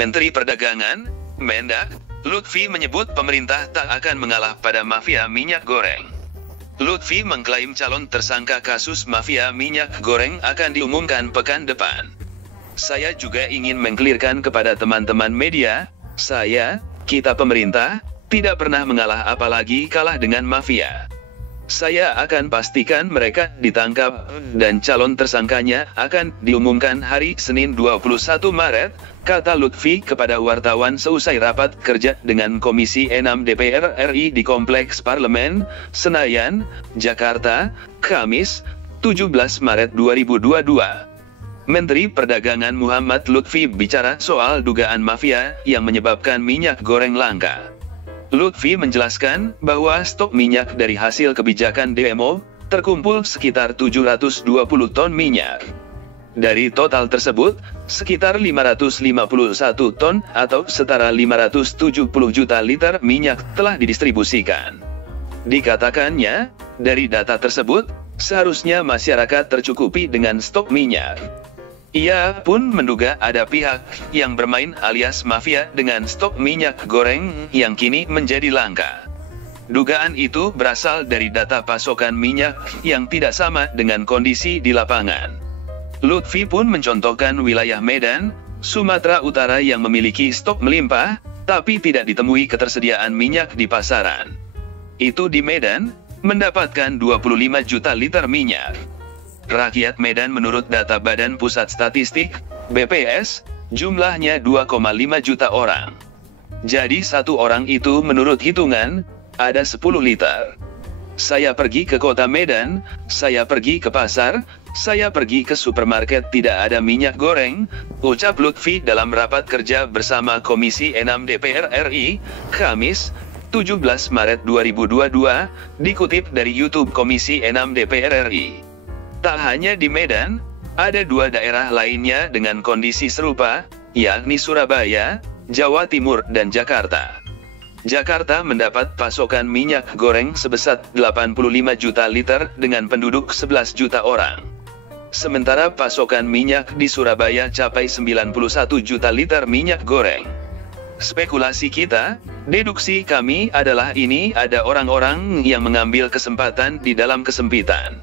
Menteri Perdagangan, Mendak, Lutfi menyebut pemerintah tak akan mengalah pada mafia minyak goreng. Lutfi mengklaim calon tersangka kasus mafia minyak goreng akan diumumkan pekan depan. Saya juga ingin mengklirkan kepada teman-teman media, kita pemerintah, tidak pernah mengalah apalagi kalah dengan mafia. Saya akan pastikan mereka ditangkap, dan calon tersangkanya akan diumumkan hari Senin 21 Maret, kata Lutfi kepada wartawan seusai rapat kerja dengan Komisi 6 DPR RI di Kompleks Parlemen, Senayan, Jakarta, Kamis, 17 Maret 2022. Menteri Perdagangan Muhammad Lutfi bicara soal dugaan mafia yang menyebabkan minyak goreng langka. Lutfi menjelaskan bahwa stok minyak dari hasil kebijakan DMO terkumpul sekitar 720 ton minyak. Dari total tersebut, sekitar 551 ton atau setara 570 juta liter minyak telah didistribusikan. Dikatakannya, dari data tersebut, seharusnya masyarakat tercukupi dengan stok minyak. Ia pun menduga ada pihak yang bermain alias mafia dengan stok minyak goreng yang kini menjadi langka. Dugaan itu berasal dari data pasokan minyak yang tidak sama dengan kondisi di lapangan. Lutfi pun mencontohkan wilayah Medan, Sumatera Utara yang memiliki stok melimpah, tapi tidak ditemui ketersediaan minyak di pasaran. Itu di Medan, mendapatkan 25 juta liter minyak. Rakyat Medan menurut data Badan Pusat Statistik, BPS, jumlahnya 2,5 juta orang. Jadi satu orang itu menurut hitungan, ada 10 liter. Saya pergi ke kota Medan, saya pergi ke pasar, saya pergi ke supermarket tidak ada minyak goreng, ucap Lutfi dalam rapat kerja bersama Komisi 6 DPR RI, Kamis, 17 Maret 2022, dikutip dari YouTube Komisi 6 DPR RI. Tak hanya di Medan, ada dua daerah lainnya dengan kondisi serupa, yakni Surabaya, Jawa Timur dan Jakarta. Jakarta mendapat pasokan minyak goreng sebesar 85 juta liter dengan penduduk 11 juta orang. Sementara pasokan minyak di Surabaya capai 91 juta liter minyak goreng. Spekulasi kita, deduksi kami adalah ini ada orang-orang yang mengambil kesempatan di dalam kesempitan.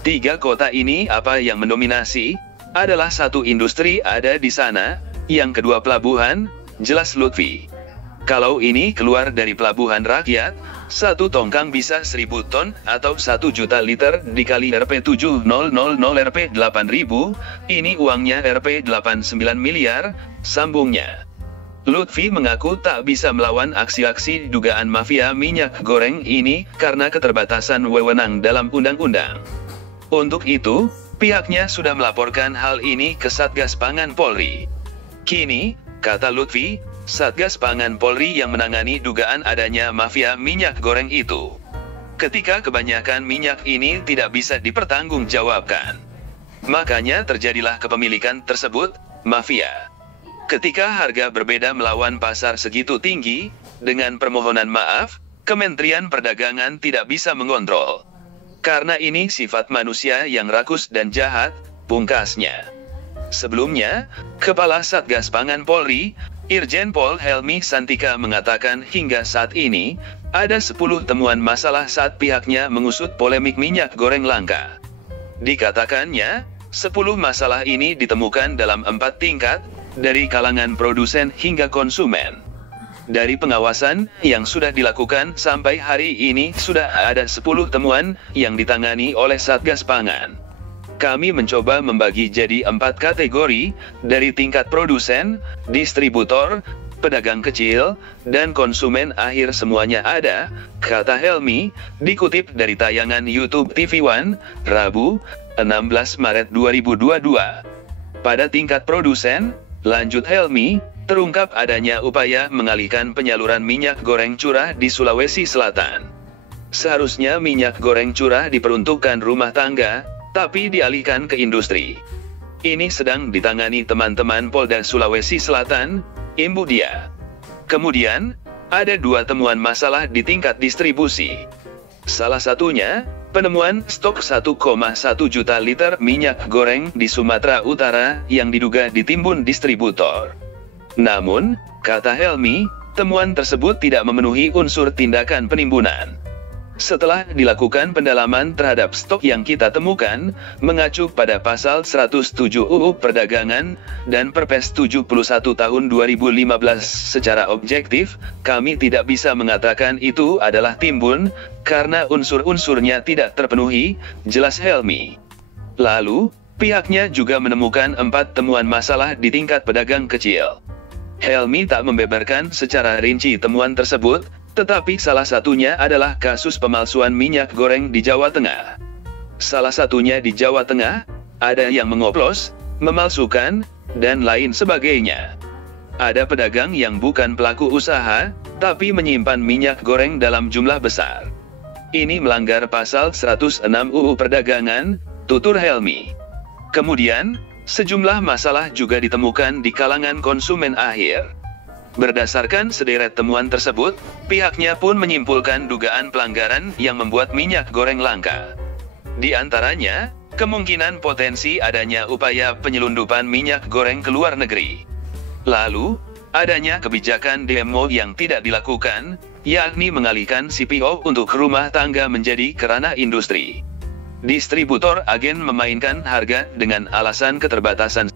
Tiga kota ini apa yang mendominasi, adalah satu industri ada di sana, yang kedua pelabuhan, jelas Lutfi. Kalau ini keluar dari pelabuhan rakyat, satu tongkang bisa 1000 ton atau 1 juta liter dikali Rp 7.000 Rp 8.000, ini uangnya Rp 89 miliar, sambungnya. Lutfi mengaku tak bisa melawan aksi-aksi dugaan mafia minyak goreng ini karena keterbatasan wewenang dalam undang-undang. Untuk itu, pihaknya sudah melaporkan hal ini ke Satgas Pangan Polri. Kini, kata Lutfi, Satgas Pangan Polri yang menangani dugaan adanya mafia minyak goreng itu. Ketika kebanyakan minyak ini tidak bisa dipertanggungjawabkan, makanya terjadilah kepemilikan tersebut, mafia. Ketika harga berbeda melawan pasar segitu tinggi, dengan permohonan maaf, Kementerian Perdagangan tidak bisa mengontrol. Karena ini sifat manusia yang rakus dan jahat, pungkasnya. Sebelumnya, Kepala Satgas Pangan Polri, Irjen Pol Helmi Santika mengatakan hingga saat ini, ada 10 temuan masalah saat pihaknya mengusut polemik minyak goreng langka. Dikatakannya, 10 masalah ini ditemukan dalam 4 tingkat, dari kalangan produsen hingga konsumen. Dari pengawasan yang sudah dilakukan sampai hari ini sudah ada 10 temuan yang ditangani oleh Satgas Pangan. Kami mencoba membagi jadi 4 kategori, dari tingkat produsen, distributor, pedagang kecil, dan konsumen akhir semuanya ada, kata Helmi, dikutip dari tayangan YouTube TV One, Rabu, 16 Maret 2022. Pada tingkat produsen, lanjut Helmi, terungkap adanya upaya mengalihkan penyaluran minyak goreng curah di Sulawesi Selatan. Seharusnya minyak goreng curah diperuntukkan rumah tangga, tapi dialihkan ke industri. Ini sedang ditangani teman-teman Polda Sulawesi Selatan, imbu dia. Kemudian, ada 2 temuan masalah di tingkat distribusi. Salah satunya, penemuan stok 1,1 juta liter minyak goreng di Sumatera Utara yang diduga ditimbun distributor. Namun, kata Helmi, temuan tersebut tidak memenuhi unsur tindakan penimbunan. Setelah dilakukan pendalaman terhadap stok yang kita temukan, mengacu pada pasal 107 UU Perdagangan dan Perpres 71 tahun 2015 secara objektif, kami tidak bisa mengatakan itu adalah timbun, karena unsur-unsurnya tidak terpenuhi, jelas Helmi. Lalu, pihaknya juga menemukan 4 temuan masalah di tingkat pedagang kecil. Helmi tak membeberkan secara rinci temuan tersebut, tetapi salah satunya adalah kasus pemalsuan minyak goreng di Jawa Tengah. Salah satunya di Jawa Tengah, ada yang mengoplos, memalsukan, dan lain sebagainya. Ada pedagang yang bukan pelaku usaha, tapi menyimpan minyak goreng dalam jumlah besar. Ini melanggar pasal 106 UU Perdagangan, tutur Helmi. Kemudian, sejumlah masalah juga ditemukan di kalangan konsumen akhir. Berdasarkan sederet temuan tersebut, pihaknya pun menyimpulkan dugaan pelanggaran yang membuat minyak goreng langka. Di antaranya, kemungkinan potensi adanya upaya penyelundupan minyak goreng ke luar negeri. Lalu, adanya kebijakan demo yang tidak dilakukan, yakni mengalihkan CPO untuk rumah tangga menjadi kerana industri. Distributor agen memainkan harga dengan alasan keterbatasan